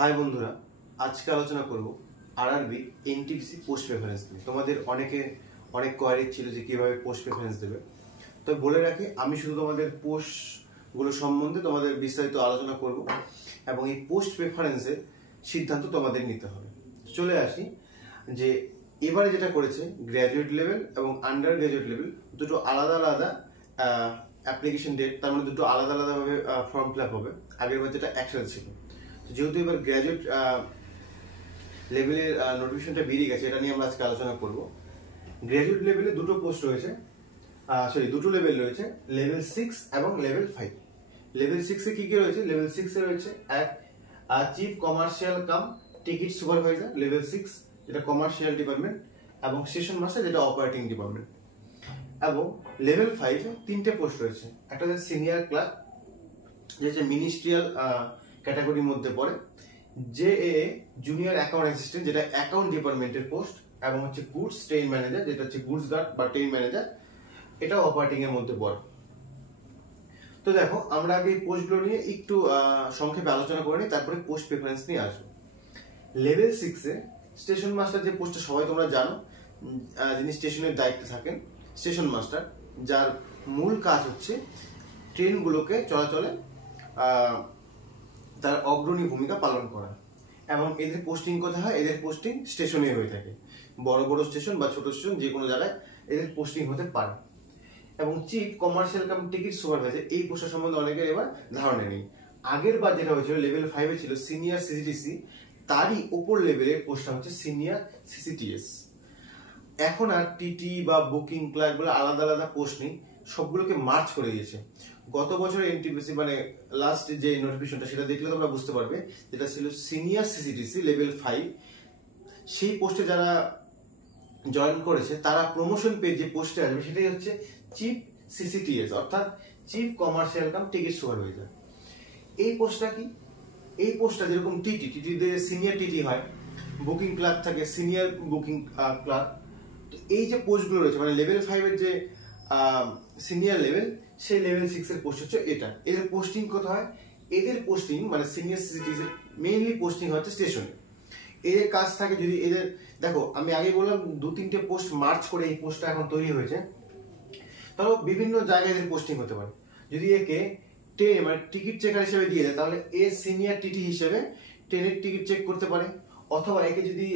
High বন্ধুরা, আজকে আলোচনা করব আরআরবি এনটিপিসি পোস্ট প্রেফারেন্স নিয়ে। তোমাদের অনেক কোয়ারি ছিল যে কিভাবে পোস্ট প্রেফারেন্স দেবে। তো বলে রাখি, আমি শুধু তোমাদের পোস্টগুলো সম্বন্ধে তোমাদের বিস্তারিত আলোচনা করব এবং এই পোস্ট প্রেফারেন্সের সিদ্ধান্ত তোমাদের নিতে হবে। চলে আসি যে এবারে যেটা করেছে গ্র্যাজুয়েট লেভেল এবং আন্ডার গ্র্যাজুয়েট লেভেল দুটো আলাদা আলাদা অ্যাপ্লিকেশন ডেট, তার মানে দুটো আলাদা আলাদাভাবে ফর্ম ফিল আপ হবে। আগের বার যেটা একসাথে ছিল, যেহেতু এবার গ্র্যাজুয়েট লেভেলের নোটিফিকেশনটা বেরিয়ে গেছে, এটা নিয়ে আমরা আজকে আলোচনা করব। গ্র্যাজুয়েট লেভেলে দুটো পোস্ট রয়েছে, দুটো লেভেল রয়েছে, লেভেল 6 এবং লেভেল 5। লেভেল 6 এ কি কি রয়েছে? লেভেল 6 এ রয়েছে এক chief commercial cum ticket supervisor level 6, যেটা কমার্শিয়াল ডিপার্টমেন্ট, এবং স্টেশন মাস্টার, যেটা অপারেটিং ডিপার্টমেন্ট। এবং লেভেল 5 এ তিনটে পোস্ট রয়েছে। একটা হচ্ছে সিনিয়র ক্লার্ক, যেটা মিনিস্ট্রিয়াল ক্যাটাগরির মধ্যে পড়ে, জেএ জুনিয়র অ্যাকাউন্ট অ্যাসিস্ট্যান্ট, যেটা অ্যাকাউন্ট ডিপার্টমেন্টের পোস্ট, এবং হচ্ছে গুডস ট্রেন ম্যানেজার, যেটা হচ্ছে গুডস গার্ড বা ট্রেন ম্যানেজার, এটা অপারেটিং এর মধ্যে পড়ে। তো দেখো, আমরা আগে এই পোস্টগুলো নিয়ে একটু সংক্ষেপে আলোচনা করে নিই, তারপরে পোস্ট প্রেফারেন্স নিয়ে আসবো। লেভেল 6 এ স্টেশন মাস্টার, যে পোস্টটা সবাই তোমরা জানো, যিনি স্টেশনের দায়িত্বে থাকেন, স্টেশন মাস্টার, যার মূল কাজ হচ্ছে ট্রেনগুলোকে চলাচলে তার অগ্রণী ভূমিকা পালন করা। এবং এদের পোস্টিং কোথায় হয়? এদের পোস্টিং স্টেশনে হয়ে থাকে। বড় বড় স্টেশন বা ছোট স্টেশন, যে কোনো জায়গায় এদের পোস্টিং হতে পারে। এবং chief commercial cum ticket supervisor, এই পোস্টের সম্বন্ধে অনেকের এবার ধারণা নেই। আগের বার যেটা হয়েছিল লেভেল 5 এ ছিল সিনিয়র সিসিটিসি, তারই উপর লেভেলের পোস্টটা হচ্ছে সিনিয়র সিসিটিএস। এখন আর টিটি বা বুকিং ক্লার্ক বলে আলাদা আলাদা পোস্ট নেই, সবগুলোকে মার্চ করে দিয়েছে। গত বছর এনটিপিসি মানে লাস্ট যে নোটিফিকেশনটা, সেটা দেখলে তোমরা বুঝতে পারবে, যেটা ছিল সিনিয়র সিসিটিসি লেভেল 5, সেই পোস্টে যারা জয়েন করেছে তারা প্রমোশন পেয়ে যে পোস্টে আসবে সেটাই হচ্ছে চিফ সিসিটিএস, অর্থাৎ chief commercial cum ticket supervisor. এই পোস্টটা কি? এই পোস্টটা যেরকম টিটিতে সিনিয়র টিটি হয়, বুকিং ক্লার্ক থাকে সিনিয়র বুকিং ক্লার্ক। তো এই যে পোস্টগুলো রয়েছে, মানে লেভেল 5 এর যে সিনিয়র লেভেল, সেই লেভেল 6 এর পোস্ট হচ্ছে এটা। এদের পোস্টিং কোথায় হয়? এদের পোস্টিং মানে সিনিয়র সিসিটিএস এর মেইনলি পোস্টিং হচ্ছে স্টেশনে। এদের কাজ থাকে, যদি এদের দেখো, আমি আগে বললাম 2-3টে পোস্ট মার্চ করে এই পোস্টটা এখন তৈরি হয়েছে। তাহলে বিভিন্ন জায়গায় এদের পোস্টিং হতে পারে। যদি একে ট্রেন মানে টিকিট চেকার হিসেবে দিয়ে দেয়, তাহলে এ সিনিয়র টিটি হিসেবে ট্রেনের টিকিট চেক করতে পারে। অথবা একে যদি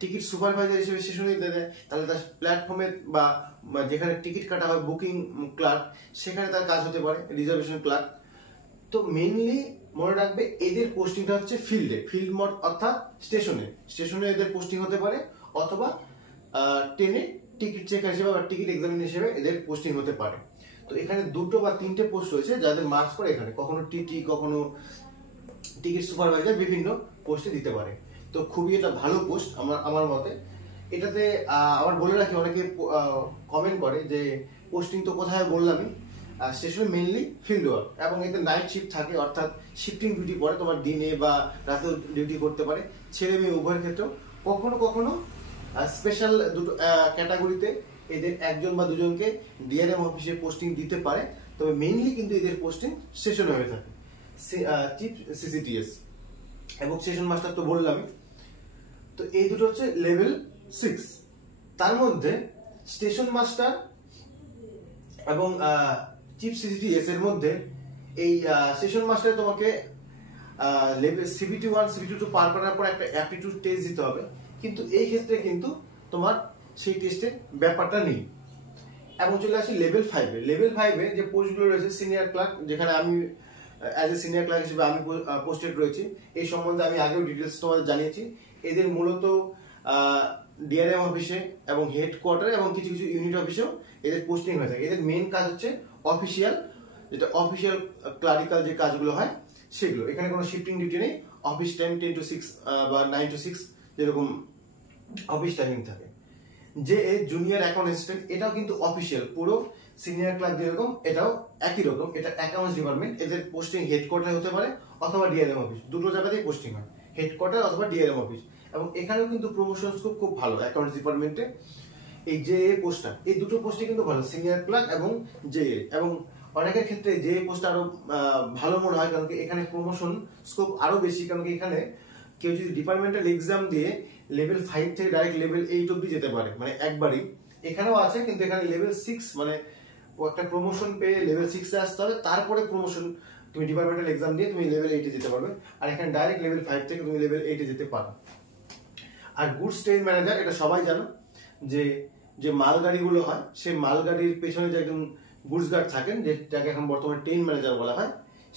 টিকিট সুপারভাইজার হিসেবে স্টেশনে দিয়ে দেয়, তাহলে তার প্ল্যাটফর্মে বা যেখানে টিকিট কাটা হয় বুকিং ক্লার্ক, সেখানে তার কাজ হতে পারে রিজার্ভেশন ক্লার্ক। তো মেইনলি মনে রাখবে, এদের পোস্টিংটা হচ্ছে ফিল্ড মোড, অর্থাৎ স্টেশনে এদের পোস্টিং হতে পারে, অথবা ট্রেনে টিকিট চেকার হিসেবে বা টিকিট এক্সামিনার হিসেবে এদের পোস্টিং হতে পারে। তো এখানে 2 বা 3টে পোস্ট রয়েছে যাদের মার্চ করে এখানে, কখনো টিটি, কখনো টিকিট সুপারভাইজার, বিভিন্ন পোস্টে দিতে পারে। তো খুবই এটা ভালো পোস্ট আমার মতে। এটাতে আবার বলে রাখি, অনেকে কমেন্ট করে যে পোস্টিং তো কোথায় বললামই, স্টেশনে মেইনলি ফিল্ড ওয়ার্ক, এবং এতে নাইট শিফট থাকে, অর্থাৎ শিফটিং ডিউটি পড়ে, তোমার দিনে বা রাতেও ডিউটি করতে পারে, ছেলে মেয়ে উভয়ের ক্ষেত্রেও। কখনো কখনো স্পেশাল দুটো ক্যাটাগরিতে এদের 1জন বা 2জনকে ডিআরএম অফিসে পোস্টিং দিতে পারে, তবে মেইনলি কিন্তু এদের পোস্টিং স্টেশনে হয়ে থাকে, চিফ সিসিটিএস এবং স্টেশন মাস্টার তো বললামই। তো এই দুটো হচ্ছে লেভেল 6। তার মধ্যে স্টেশন মাস্টার এবং চিফ সিসিটিএস এর মধ্যে এই স্টেশন মাস্টারে তোমাকে লেভেল সিবিটি 1 সিবিটি 2 পার করার পর একটা অ্যাপটিটিউড টেস্ট দিতে হবে, কিন্তু এই ক্ষেত্রে কিন্তু তোমার সেই টেস্টের ব্যাপারটা নেই। এবং চলে আসি লেভেল 5 এ। লেভেল 5 এ যে পোস্টগুলো রয়েছে সিনিয়র ক্লার্ক, যেখানে আমি অ্যাজ এ সিনিয়র ক্লার্ক হিসেবে আমি পোস্টেড রয়েছি। এই সম্বন্ধে আমি আগেও ডিটেলস তোমাদের জানিয়েছি। এদের মূলত ডিআরএম অফিসে এবং হেডকোয়ার্টারে এবং কিছু কিছু ইউনিট অফিসেও এদের পোস্টিং হয়ে থাকে। এদের মেইন কাজ হচ্ছে অফিসিয়াল ক্লারিক্যাল যে কাজগুলো হয় সেগুলো। এখানে কোনো শিফটিং ডিউটি নেই, অফিস টাইম 10 to 6 বা 9 to 6 যেরকম অফিস টাইমিং থাকে। যে জুনিয়র অ্যাকাউন্ট অ্যাসিস্ট্যান্ট, এটাও কিন্তু অফিসিয়াল, পুরো সিনিয়র ক্লার্ক যেরকম এটাও একই রকম। এটা অ্যাকাউন্টস ডিপার্টমেন্ট, এদের পোস্টিং হেডকোয়ার্টারে হতে পারে অথবা ডিআরএম অফিস, দুটো জায়গাতেই পোস্টিং হয়, হেডকোয়ার্টার অথবা ডিআরএম অফিস। এবং এখানেও কিন্তু প্রমোশন স্কোপ খুব ভালো অ্যাকাউন্টস ডিপার্টমেন্টে। এই যে পোস্টটা, এই দুটো পোস্টে কিন্তু ভালো, সিনিয়র ক্লার্ক এবং জে। এবং অনেকের ক্ষেত্রে যে পোস্ট আরো ভালো মনে হয়, কারণ কি এখানে প্রমোশন স্কোপ আরো বেশি, কারণ কি এখানে কেউ যদি ডিপার্টমেন্টাল এক্সাম দিয়ে লেভেল 5 থেকে ডাইরেক্ট লেভেল 8 অব্দি যেতে পারে, মানে একবারই। এখানেও আছে, কিন্তু এখানে লেভেল 6 মানে একটা প্রমোশন পেয়ে লেভেল 6 এ আসতে হবে, তারপরে প্রমোশন তুমি ডিপার্টমেন্টাল এক্সাম দিয়ে তুমি লেভেল 8 এ যেতে পারবে। আর এখানে ডাইরেক্ট লেভেল 5 থেকে তুমি লেভেল 8 এ যেতে পারো। আর গুডস ট্রেন ম্যানেজার, এটা সবাই জানো যে যে মালগাড়িগুলো হয়, সেই মালগাড়ির পেছনে যে একজন গুডস গার্ড থাকেন, যেটাকে এখন বর্তমানে ট্রেন ম্যানেজার বলা হয়,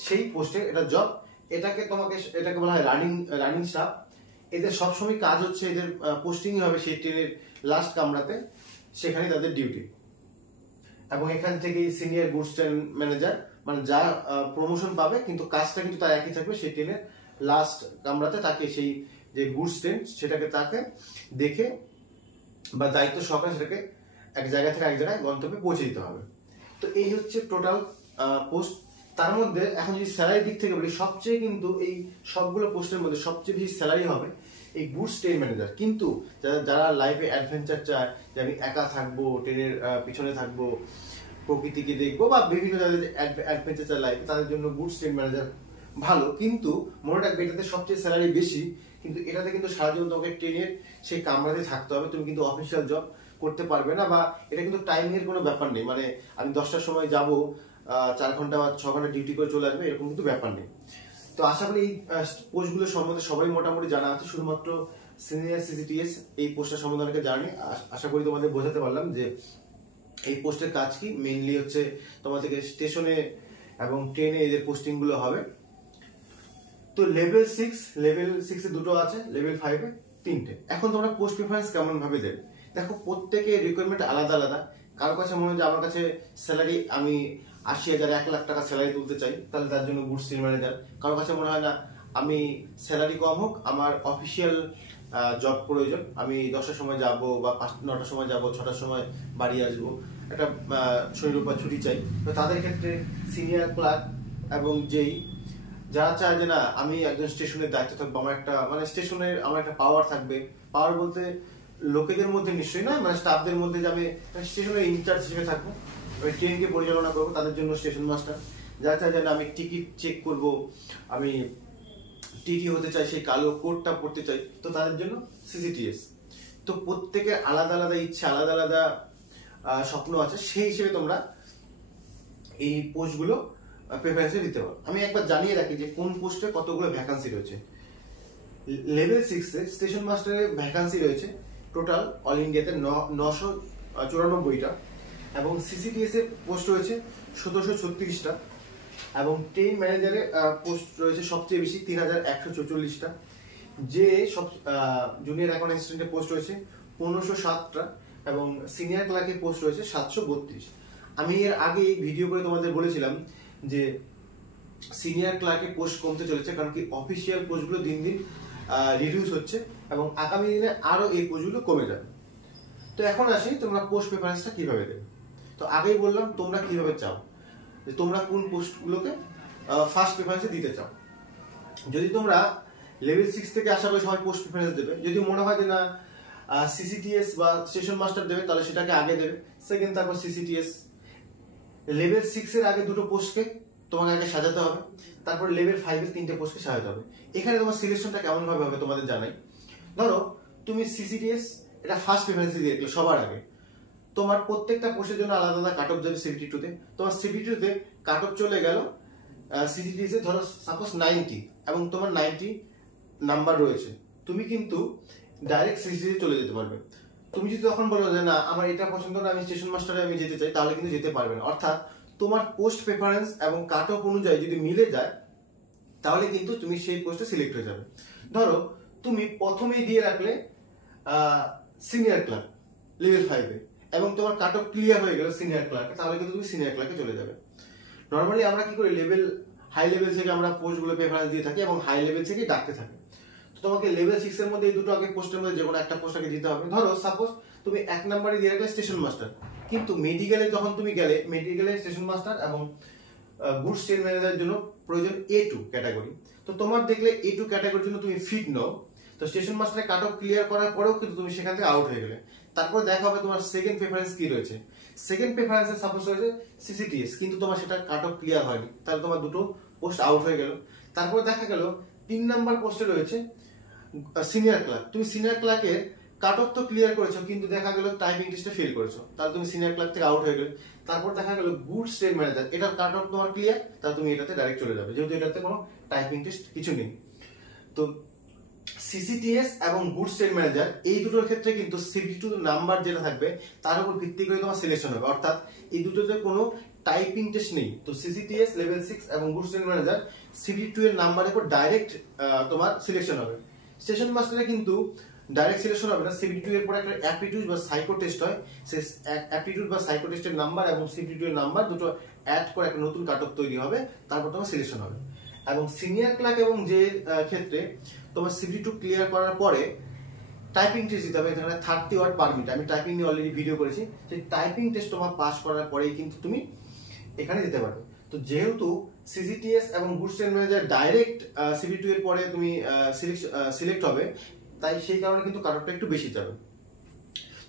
সেই পোস্টে এটা জব। এটাকে বলা হয় রানিং স্টাফ। এদের সবসময় কাজ হচ্ছে, এদের পোস্টিং হবে সেই ট্রেনের লাস্ট কামরাতে, সেখানে তাদের ডিউটি। এবং এখান থেকে সিনিয়র গুডস ট্রেন ম্যানেজার, মানে যা প্রমোশন পাবে, কিন্তু কাজটা কিন্তু তার একই থাকবে, সেই ট্রেনের লাস্ট কামরাতে তাকে সেই যে গুডস ট্রেন সেটাকে তাকে দেখে বা দায়িত্ব সহকারে সেটাকে এক জায়গা থেকে এক জায়গায় গন্তব্যে পৌঁছে দিতে হবে। তো এই হচ্ছে টোটাল পোস্ট। তার মধ্যে এখন যদি স্যালারির দিক থেকে বলি, সবচেয়ে কিন্তু এই সবগুলো পোস্টের মধ্যে সবচেয়ে বেশি স্যালারি হবে এই গুডস ট্রেন ম্যানেজার। কিন্তু যারা লাইফে অ্যাডভেঞ্চার চায়, যে আমি একা থাকবো, ট্রেনের পিছনে থাকবো, প্রকৃতিকে দেখবো, বা বিভিন্ন যাদের অ্যাডভেঞ্চার চায় লাইফে, তাদের জন্য গুডস ট্রেন ম্যানেজার ভালো। কিন্তু মনে রাখবে এটাতে সবচেয়ে স্যালারি বেশি, কিন্তু এটাতে কিন্তু সারা জীবন তোমাকে ট্রেনের সেই কামরাতে থাকতে হবে, তুমি কিন্তু অফিসিয়াল জব করতে পারবে না। বা এটা কিন্তু টাইমিং এর কোনো ব্যাপার নেই, মানে আমি 10টার সময় যাব, 4 ঘন্টা বা 6 ঘন্টা ডিউটি করে চলে আসবে, এরকম কিন্তু ব্যাপার নেই। তো আশা করি এই পোস্টগুলো সম্বন্ধে সবাই মোটামুটি জানা আছে। শুধুমাত্র সিনিয়র সিজিটিএস এই পোস্টের সম্বন্ধে অনেকে জানি। আশা করি তোমাদের বোঝাতে পারলাম যে এই পোস্টের কাজ কি। মেইনলি হচ্ছে তোমাদেরকে স্টেশনে এবং ট্রেনে এদের পোস্টিং গুলো হবে। তো লেভেল 6 এ দুটো আছে, লেভেল 5 এ 3টে। এখন তোমরা পোস্ট প্রেফারেন্স কেমন ভাবে দেবে? দেখো, প্রত্যেকের রিকোয়ারমেন্ট আলাদা আলাদা। কারো কাছে মনে হয় যে আমার কাছে স্যালারি, আমি 80,000 1 লাখ টাকা স্যালারি তুলতে চাই, তাহলে তার জন্য গুডস ট্রেন ম্যানেজার। কারো কাছে মনে হয় না, আমি স্যালারি কম হোক, আমার অফিসিয়াল জব প্রয়োজন, আমি 10টার সময় যাব বা 9টার সময় যাব, 6টার সময় বাড়ি আসবো, একটা শনি রোববার ছুটি চাই, তো তাদের ক্ষেত্রে সিনিয়র ক্লার্ক। এবং যারা চায় যে না, আমি একজন স্টেশনের দায়িত্ব থাকবো, আমার একটা মানে স্টেশনের আমার একটা পাওয়ার থাকবে। পাওয়ার বলতে লোকেদের মধ্যে নিশ্চয়ই নয়, মানে স্টাফদের মধ্যে যে আমি স্টেশনের ইনচার্জ হিসেবে থাকবো, আমি ট্রেনকে পরিচালনা করবো, তাদের জন্য স্টেশন মাস্টার। যারা চায় যে না, আমি টিকিট চেক করব, আমি টিটি হতে চাই, সেই কালো কোডটা পড়তে চাই, তো তাদের জন্য সিজিটিএস। তো প্রত্যেকের আলাদা আলাদা ইচ্ছা, আলাদা আলাদা স্বপ্ন আছে, সেই হিসেবে তোমরা এই পোস্টগুলো প্রেফারেন্সে দিতে পারো। আমি একবার জানিয়ে রাখি যে কোন পোস্টে কতগুলো ভ্যাকান্সি রয়েছে। লেভেল 6 এ স্টেশন মাস্টারের ভ্যাকান্সি রয়েছে টোটাল অল ইন্ডিয়াতে 994টা, এবং সিসিটিএস এর পোস্ট রয়েছে 1736টা, এবং ট্রেন ম্যানেজারের পোস্ট রয়েছে সবচেয়ে বেশি 3144টা। যে সব জুনিয়র অ্যাকাউন্ট অ্যাসিস্ট্যান্টের পোস্ট রয়েছে 1507টা, এবং সিনিয়র ক্লার্কের পোস্ট রয়েছে 732। আমি এর আগে ভিডিও করে তোমাদের বলেছিলাম যে সিনিয়র ক্লার্কের পোস্ট কমতে চলেছে, কারণ কি অফিসিয়াল পোস্টগুলো দিন দিন রিডিউস হচ্ছে, এবং আগামী দিনে আরো এই পোস্টগুলো কমে যাবে। তো এখন আসি, তোমরা পোস্ট প্রেফারেন্সটা কিভাবে দেবে। তো আগেই বললাম তোমরা কিভাবে চাও, যে তোমরা কোন পোস্টগুলোকে ফার্স্ট প্রেফারেন্সে দিতে চাও। যদি তোমরা লেভেল 6 থেকে আশা করি সবাই পোস্ট প্রেফারেন্স দেবে। যদি মনে হয় যে না, সিসিটিএস বা স্টেশন মাস্টার দেবে, তাহলে সেটাকে আগে দেবে, সেকেন্ড, তারপর সিসিটিএস। লেভেল 6 এর আগে দুটো পোস্টকে তোমাকে আগে সাজাতে হবে, তারপর লেভেল 5 এর 3টে পোস্টকে সাজাতে হবে। এখানে তোমার সিলেকশনটা কেমন ভাবে হবে তোমাদের জানাই। ধরো তুমি সিসিটিএস এটা ফার্স্ট প্রেফারেন্স দিয়ে দিলে সবার আগে, তোমার প্রত্যেকটা পোস্টের জন্য আলাদা আলাদা কাট অফ যাবে সিবিটি 2 তে। তোমার সিবিটি 2 তে কাট অফ চলে গেল সিসিটিএস এ ধরো সাপোজ 90, এবং তোমার 90 নাম্বার রয়েছে, তুমি কিন্তু ডাইরেক্ট সিসিটিএস চলে যেতে পারবে। তুমি যদি তখন বলো যে না, আমার এটা পছন্দ না, আমি স্টেশন মাস্টারে আমি যেতে চাই, তাহলে কিন্তু যেতে পারবে না। অর্থাৎ তোমার পোস্ট প্রেফারেন্স এবং কাট অফ অনুযায়ী যদি মিলে যায়, তাহলে কিন্তু তুমি সেই পোস্টে সিলেক্ট হয়ে যাবে। ধরো তুমি প্রথমেই দিয়ে রাখলে সিনিয়র ক্লার্ক লেভেল 5 এ, এবং তোমার কাট অফ ক্লিয়ার হয়ে গেল সিনিয়র ক্লার্ক, তাহলে কিন্তু তুমি সিনিয়র ক্লার্কে চলে যাবে। নর্মালি আমরা কি করি, হাই লেভেল থেকে আমরা পোস্টগুলো প্রেফারেন্স দিয়ে থাকি, এবং হাই লেভেল থেকেই ডাকতে থাকি। তো তোমাকে লেভেল 6 এর মধ্যে এই দুটো আগে পোস্টের মধ্যে যে কোনো একটা পোস্ট আগে দিতে হবে। ধরো সাপোজ তুমি 1 নম্বরে দিয়ে রাখলে স্টেশন মাস্টার, কিন্তু মেডিকেলে যখন তুমি গেলে, মেডিকেলে স্টেশন মাস্টার এবং গুডস ট্রেন ম্যানেজারের জন্য প্রয়োজন A2 ক্যাটাগরি। তো তোমার দেখলে A2 ক্যাটাগরির জন্য তুমি ফিট নও, তো স্টেশন মাস্টারে কাট অফ ক্লিয়ার করার পরেও কিন্তু তুমি সেখান থেকে আউট হয়ে গেলে। তারপর দেখা হবে তোমার সেকেন্ড প্রেফারেন্স কি রয়েছে। সেকেন্ড প্রেফারেন্সে সাপোজ হয়েছে সিসিটিএস, কিন্তু তোমার সেটা কাট অফ ক্লিয়ার হয়নি, তাহলে তোমার দুটো পোস্ট আউট হয়ে গেল। তারপর দেখা গেল 3 নাম্বার পোস্টে রয়েছে সিনিয়র ক্লার্ক। তুমি সিনিয়র ক্লার্কের কাট অফ তো ক্লিয়ার করেছো, কিন্তু দেখা গেল টাইপিং টেস্টে ফেল করেছো, তাহলে তুমি সিনিয়র ক্লার্ক থেকে আউট হয়ে গেলে। তারপর দেখা গেল গুডস ট্রেড ম্যানেজার, এটার কাট অফ তোমার ক্লিয়ার, তাহলে তুমি এটাতে ডাইরেক্ট চলে যাবে, যেহেতু এটাতে কোনো টাইপিং টেস্ট কিছু নেই। তো সিসিটিএস এবং গুডস ট্রেড ম্যানেজার এই দুটোর ক্ষেত্রে কিন্তু সিবিটি2 নাম্বার যেটা থাকবে তার উপর ভিত্তি করে তোমার সিলেকশন হবে, অর্থাৎ এই দুটোতে কোনো টাইপিং টেস্ট নেই। তো সিসিটিএস লেভেল 6 এবং গুডস ট্রেড ম্যানেজার সিবিটি2 এর নাম্বারের উপর ডাইরেক্ট তোমার সিলেকশন হবে। স্টেশন মাস্টারে কিন্তু ডাইরেক্ট সিলেকশন হবে না, সিবিটি2 এর পর একটা অ্যাপটিটিউড বা সাইকো টেস্ট হয়, সেই অ্যাপটিটিউড বা সাইকো টেস্টের নাম্বার এবং সিবিটি2 এর নাম্বার দুটো অ্যাড করে একটা নতুন কাট অফ তৈরি হবে, তারপর তোমার সিলেকশন হবে। এবং সিনিয়র ক্লার্ক এবং যে ক্ষেত্রে তোমার সিবিটি2 ক্লিয়ার করার পরে টাইপিং টেস্ট দিতে হবে, এখানে 30 ওয়ার্ড পার মিনিট, আমি টাইপিং নিয়ে অলরেডি ভিডিও করেছি, সেই টাইপিং টেস্ট তোমার পাস করার পরেই কিন্তু তুমি এখানে যেতে পারবে। তো যেহেতু সিসিটিএস এবং গুডস ট্রেড ম্যানেজার ডাইরেক্ট সিবিটি2 এর পরে তুমি সিলেক্ট হবে, তাই সেই কারণে কিন্তু কাট অফটা একটু বেশি যাবে।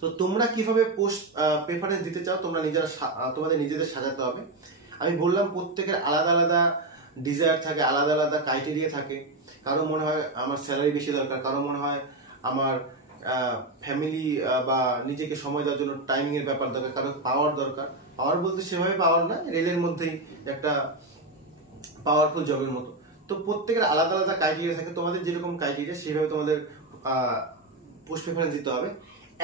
তো তোমরা কিভাবে পোস্ট প্রেফারেন্স দিতে চাও তোমরা নিজেরা তোমাদের নিজেদের সাজাতে হবে। আমি বললাম প্রত্যেকের আলাদা আলাদা ডিজায়ার থাকে, আলাদা আলাদা ক্রাইটেরিয়া থাকে। কারো মনে হয় আমার স্যালারি বেশি দরকার, কারো মনে হয় আমার ফ্যামিলি বা নিজেকে সময় দেওয়ার জন্য টাইমিং এর ব্যাপার দরকার, কারো পাওয়ার দরকার। পাওয়ার বলতে সেভাবে পাওয়ার না, রেলের মধ্যেই একটা পাওয়ারফুল জবের মতো। তো প্রত্যেকের আলাদা আলাদা ক্রাইটেরিয়া থাকে, তোমাদের যেরকম ক্রাইটেরিয়া সেভাবে তোমাদের পোস্ট প্রেফারেন্স দিতে হবে।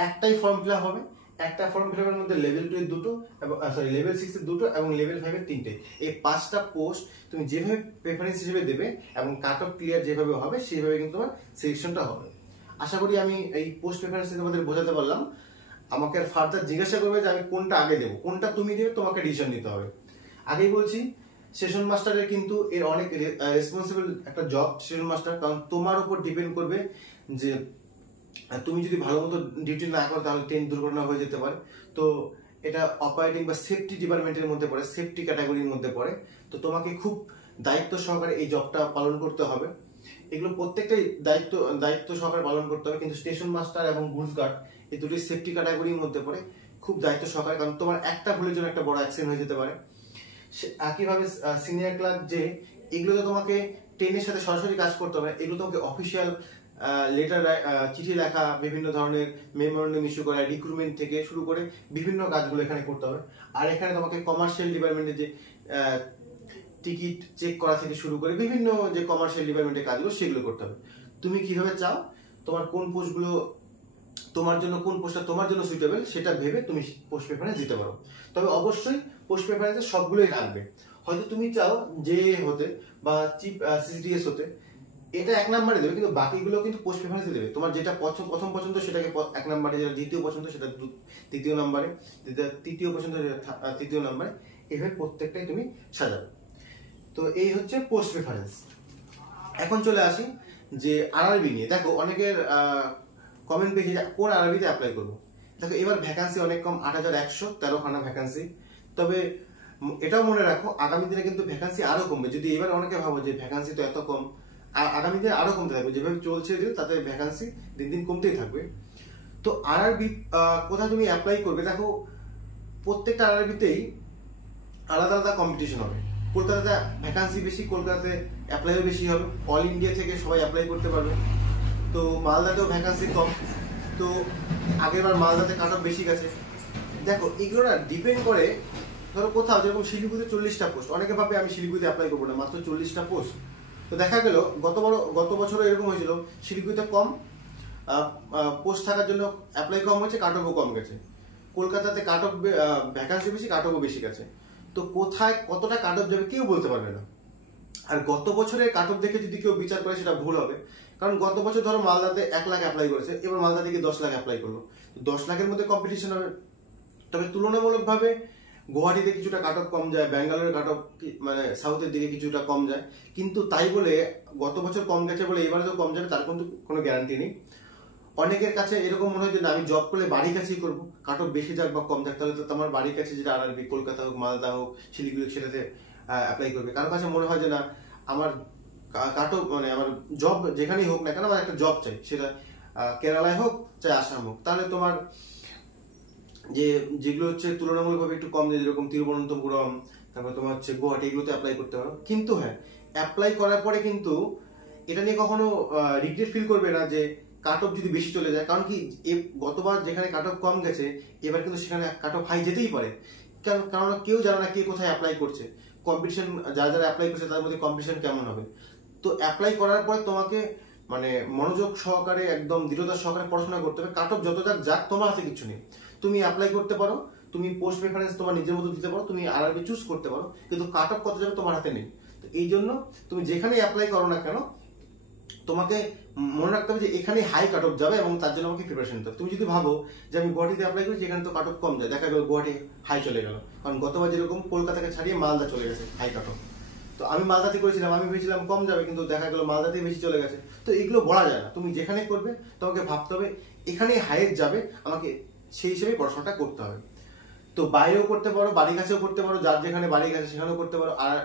একটাই ফর্ম ফিল আপ হবে, একটা ফর্ম ফিল আপের মধ্যে লেভেল 2 এর দুটো এবং লেভেল 6 এর দুটো এবং লেভেল 5 এর তিনটে, এই 5টা পোস্ট তুমি যেভাবে প্রেফারেন্স হিসেবে দেবে এবং কাট অফ ক্লিয়ার যেভাবে হবে সেইভাবে কিন্তু তোমার সিলেকশনটা হবে। আশা করি আমি এই পোস্ট প্রেফারেন্স তোমাদের বোঝাতে পারলাম। আমাকে আর ফার্দার জিজ্ঞাসা করবে যে আমি কোনটা আগে দেবো, কোনটা তুমি দেবে, তোমাকে ডিসিশন নিতে হবে। আগেই বলছি সেশন মাস্টারের কিন্তু এর অনেক রেসপন্সিবল একটা জব সেশন মাস্টার, কারণ তোমার উপর ডিপেন্ড করবে যে তুমি যদি ভালো মতো ডিউটি না করো তাহলে ট্রেন দুর্ঘটনা হয়ে যেতে পারে। তো এটা অপারেটিং বা সেফটি ডিপার্টমেন্টের মধ্যে পড়ে, সেফটি ক্যাটাগরির মধ্যে পড়ে। তো তোমাকে খুব দায়িত্ব সহকারে এই জবটা পালন করতে হবে। এগুলো প্রত্যেকটাই দায়িত্ব সহকারে পালন করতে হবে, কিন্তু স্টেশন মাস্টার এবং গুডস গার্ড এই দুটি সেফটি ক্যাটাগরির মধ্যে পড়ে, খুব দায়িত্ব সহকারে, কারণ তোমার একটা ভুলের জন্য একটা বড় অ্যাক্সিডেন্ট হয়ে যেতে পারে। একইভাবে সিনিয়র ক্লার্ক যে এগুলোতে তোমাকে ট্রেনের সাথে সরাসরি কাজ করতে হবে, এগুলো তোমাকে অফিসিয়াল লেটার চিঠি লেখা, বিভিন্ন ধরনের মেমোরেন্ডাম ইস্যু করা, রিক্রুটমেন্ট থেকে শুরু করে বিভিন্ন কাজগুলো এখানে করতে হবে। আর এখানে তোমাকে কমার্শিয়াল ডিপার্টমেন্টে যে টিকিট চেক করা থেকে শুরু করে বিভিন্ন যে কমার্শিয়াল ডিপার্টমেন্টের কাজগুলো সেগুলো করতে হবে। তুমি কিভাবে চাও তোমার কোন পোস্টগুলো তোমার জন্য, কোন পোস্টটা তোমার জন্য সুইটেবল সেটা ভেবে তুমি পোস্ট প্রেফারেন্স দিতে পারো। তবে অবশ্যই পোস্ট প্রেফারেন্সে সবগুলোই রাখবে। হয়তো তুমি চাও যে হতে বা চিফ সিসিটিএস হতে, এটা 1 নম্বরে দেবে, কিন্তু বাকিগুলো কিন্তু পোস্ট প্রেফারেন্সে দেবে। তোমার যেটা প্রথম পছন্দ সেটাকে 1 নম্বরে, যেটা দ্বিতীয় পছন্দ সেটা তৃতীয় নম্বরে, তৃতীয় পছন্দ তৃতীয় নম্বরে, এভাবে প্রত্যেকটাই তুমি সাজাবে। তো এই হচ্ছে পোস্ট প্রেফারেন্স। এখন চলে আসি যে আরআরবি নিয়ে। দেখো অনেকের কমেন্ট পেয়েছি যে কোন আরআরবিতে অ্যাপ্লাই করবো। দেখো এবার ভ্যাকান্সি অনেক কম, 8113খানা ভ্যাকান্সি। তবে এটাও মনে রাখো আগামী দিনে কিন্তু ভ্যাকান্সি আরো কমবে। যদি এবার অনেকে ভাবো যে ভ্যাকান্সি তো এত কম, আগামী দিনে আরো কমতে থাকবে, যেভাবে চলছে তাতে ভ্যাকান্সি দিন দিন কমতেই থাকবে। তো আরআরবি কোথায় তুমি অ্যাপ্লাই করবে, দেখো প্রত্যেকটা আরআরবিতেই আলাদা আলাদা কম্পিটিশন হবে। কলকাতাতে ভ্যাকান্সি বেশি, কলকাতাতে অ্যাপ্লাইও বেশি হবে, অল ইন্ডিয়া থেকে সবাই অ্যাপ্লাই করতে পারবে। তো মালদাতেও ভ্যাকান্সি কম, তো আগেরবার মালদাতে কাট অফ বেশি গেছে। দেখো এগুলো না ডিপেন্ড করে, ধরো কোথাও যেরকম শিলিগুড়িতে 40টা পোস্ট, অনেকে ভাবে আমি শিলিগুড়িতে অ্যাপ্লাই করবো না, মাত্র 40টা পোস্ট। তো দেখা গেল গত বছরও এরকম হয়েছিল, শিলিগুড়িতে কম পোস্ট থাকার জন্য অ্যাপ্লাই কম হয়েছে, কাট অফও কম গেছে। কলকাতাতে কাট অফ ভ্যাকান্সি বেশি, কাট অফও বেশি গেছে। তো কোথায় কতটা কাট অফ যাবে কেউ বলতে পারবে না। আর গত বছরের কাট অফ দেখে যদি কেউ বিচার করে সেটা ভুল হবে, কারণ গত বছর ধরো মালদাতে 1 লাখ অ্যাপ্লাই করেছে, এবার মালদা থেকে 10 লাখ অ্যাপ্লাই করলো, 10 লাখের মধ্যে কম্পিটিশন হবে। তবে তুলনামূলকভাবে গুয়াহাটিতে কিছুটা কাট অফ কম যায়, ব্যাঙ্গালোরের কাট অফ মানে সাউথের দিকে কিছুটা কম যায়, কিন্তু তাই বলে গত বছর কম গেছে বলে এবারে তো কম যাবে তার কিন্তু কোনো গ্যারান্টি নেই। অনেকের কাছে এরকম মনে হয় যে না আমি জব করলে বাড়ির কাছেই করবো, কাট অফ বেশি যাক বা কম যাক, তাহলে তো তোমার বাড়ির কাছে যেটা আরআরবি, কলকাতা হোক, মালদা হোক, শিলিগুড়ি, সেটাতে অ্যাপ্লাই করবে। কারোর কাছে মনে হয় যে না আমার কাট অফ মানে আমার জব যেখানেই হোক না কেন আমার একটা জব চাই, সেটা কেরালায় হোক চাই আসাম হোক, তাহলে তোমার যেগুলো হচ্ছে তুলনামূলকভাবে একটু কম, যেরকম তিরুবনন্তপুরম, তারপর তোমার হচ্ছে গুয়াহাটি, এগুলোতে অ্যাপ্লাই করতে পারো। কিন্তু হ্যাঁ, অ্যাপ্লাই করার পরে কিন্তু এটা নিয়ে কখনো রিগ্রেট ফিল করবে না যে কাট অফ যদি বেশি চলে যায়। কারণ কি, গতবার যেখানে কাট অফ কম গেছে এবার কিন্তু সেখানে কাট অফ হাই যেতেই পারে। কারণ কেউ জানে না কে কোথায় অ্যাপ্লাই করছে, কম্পিটিশন যারা যারা অ্যাপ্লাই করছে তাদের মধ্যে কম্পিটিশন কেমন হবে। তো অ্যাপ্লাই করার পর তোমাকে মানে মনোযোগ সহকারে, একদম দৃঢ়তার সহকারে পড়াশোনা করতে হবে। কাট অফ যত যাক তোমার হাতে কিছু নেই। তুমি অ্যাপ্লাই করতে পারো, তুমি পোস্ট প্রেফারেন্স তোমার নিজের মতো দিতে পারো, তুমি আরআরবি চুজ করতে পারো, কিন্তু কাট অফ কত যাবে তোমার হাতে নেই। তো এই জন্য তুমি যেখানে অ্যাপ্লাই করো না কেন, তোমাকে মনে রাখতে হবে যে এখানে হাই কাট অফ যাবে এবং তার জন্য আমাকে প্রিপারেশন নিতে হবে। তুমি যদি ভাবো যে আমি গুয়াহাটিতে অ্যাপ্লাই করেছি, এখানে তো কাট অফ কম যায়, দেখা গেল গুয়াহাটি হাই চলে গেল। কারণ গতবার যেরকম কলকাতাকে ছাড়িয়ে মালদা চলে গেছে হাই কাট অফ, তো আমি মালদাতে করেছিলাম, আমি ভেবেছিলাম কম যাবে, কিন্তু দেখা গেল মালদাতেই বেশি চলে গেছে। তো এগুলো বলা যায় না, তুমি যেখানে করবে তোমাকে ভাবতে হবে এখানে হাইয়েস্ট যাবে, আমাকে সেই হিসেবে পড়াশোনাটা করতে হবে। তো বাইরেও করতে পারো, বাড়ির কাছেও করতে পারো, যার যেখানে বাড়ির কাছে সেখানেও করতে পারো। আর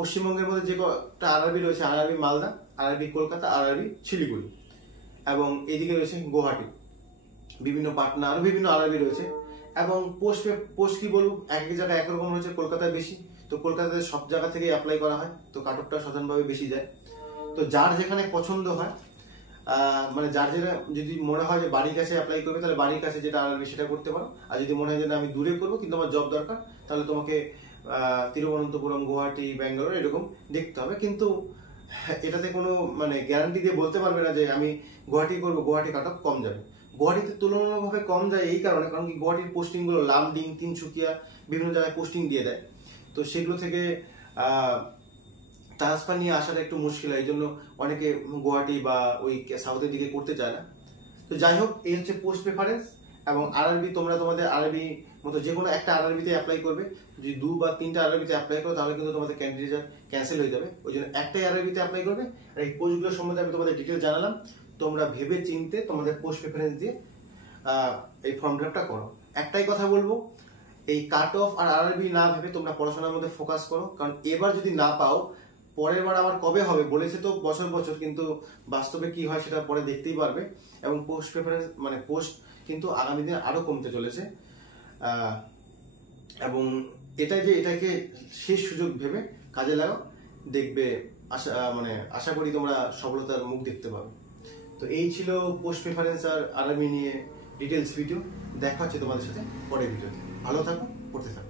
পশ্চিমবঙ্গের মধ্যে যে কটা আরআরবি রয়েছে, RRB Malda, RRB Kolkata, RRB Siliguri, এবং এইদিকে রয়েছে গুয়াহাটি, বিভিন্ন পাটনা, আরো বিভিন্ন আরআরবি রয়েছে। এবং পোস্ট কি বলবো, এক এক জায়গায় একরকম রয়েছে। কলকাতায় বেশি, তো কলকাতাতে সব জায়গা থেকে অ্যাপ্লাই করা হয়, তো কাট অফটা সাধারণভাবে বেশি যায়। তো যার যেখানে পছন্দ হয়, মানে যার যেটা যদি মনে হয় যে বাড়ির কাছে অ্যাপ্লাই করবে, তাহলে বাড়ির কাছে যেটা আরআরবি সেটা করতে পারো। আর যদি মনে হয় যে আমি দূরে করবো কিন্তু আমার জব দরকার, তাহলে তোমাকে তিরুবনন্তপুরম, গুয়াহাটি, ব্যাঙ্গালোর এরকম দেখতে হবে। কিন্তু এটাতে কোনো মানে গ্যারান্টি দিয়ে বলতে পারবে না যে আমি গুয়াহাটি করবো, গুয়াহাটি কাট অফ কম যাবে। গুয়াহাটিতে তুলনামূলকভাবে কম যায় এই কারণে, কারণ কি গুয়াহাটির পোস্টিং গুলো লামডিং, তিনসুকিয়া, বিভিন্ন জায়গায় পোস্টিং দিয়ে দেয়। তো সেগুলো থেকে ট্রান্সফার নিয়ে আসাটা একটু মুশকিল হয়, এই জন্য অনেকে গুয়াহাটি বা ওই সাউথের দিকে করতে চায় না। তো যাই হোক, এই হচ্ছে পোস্ট প্রেফারেন্স। এবং আরআরবি, তোমরা তোমাদের আরআরবি মতো যে কোনো একটা আরআরবিতে অ্যাপ্লাই করবে। যদি 2 বা 3টা আরআরবিতে অ্যাপ্লাই করো তাহলে কিন্তু তোমাদের ক্যান্ডিডেট ক্যান্সেল হয়ে যাবে। ওই জন্য একটাই আরআরবিতে অ্যাপ্লাই করবে। আর এই পোস্টগুলোর সম্বন্ধে আমি তোমাদের ডিটেল জানালাম, তোমরা ভেবে চিনতে তোমাদের পোস্ট প্রেফারেন্স দিয়ে এই ফর্ম ফিলআপটা করো। একটাই কথা বলবো, এই কাট অফ আর আরআরবি না ভেবে তোমরা পড়াশোনার মধ্যে ফোকাস করো। কারণ এবার যদি না পাও, পরের বার আবার কবে হবে, বলেছে তো বছর বছর, কিন্তু বাস্তবে কি হয় সেটা পরে দেখতেই পারবে। এবং পোস্ট প্রেফারেন্স মানে পোস্ট কিন্তু আগামী দিনে আরো কমতে চলেছে। এবং এটাকে শেষ সুযোগ ভেবে কাজে লাগাও, দেখবে আশা করি তোমরা সফলতার মুখ দেখতে পাবে। তো এই ছিল পোস্ট প্রেফারেন্স আর আরআরবি নিয়ে ডিটেলস ভিডিও। দেখা হচ্ছে তোমাদের সাথে পরের ভিডিওতে। ভালো থাকো, পড়তে থাকো।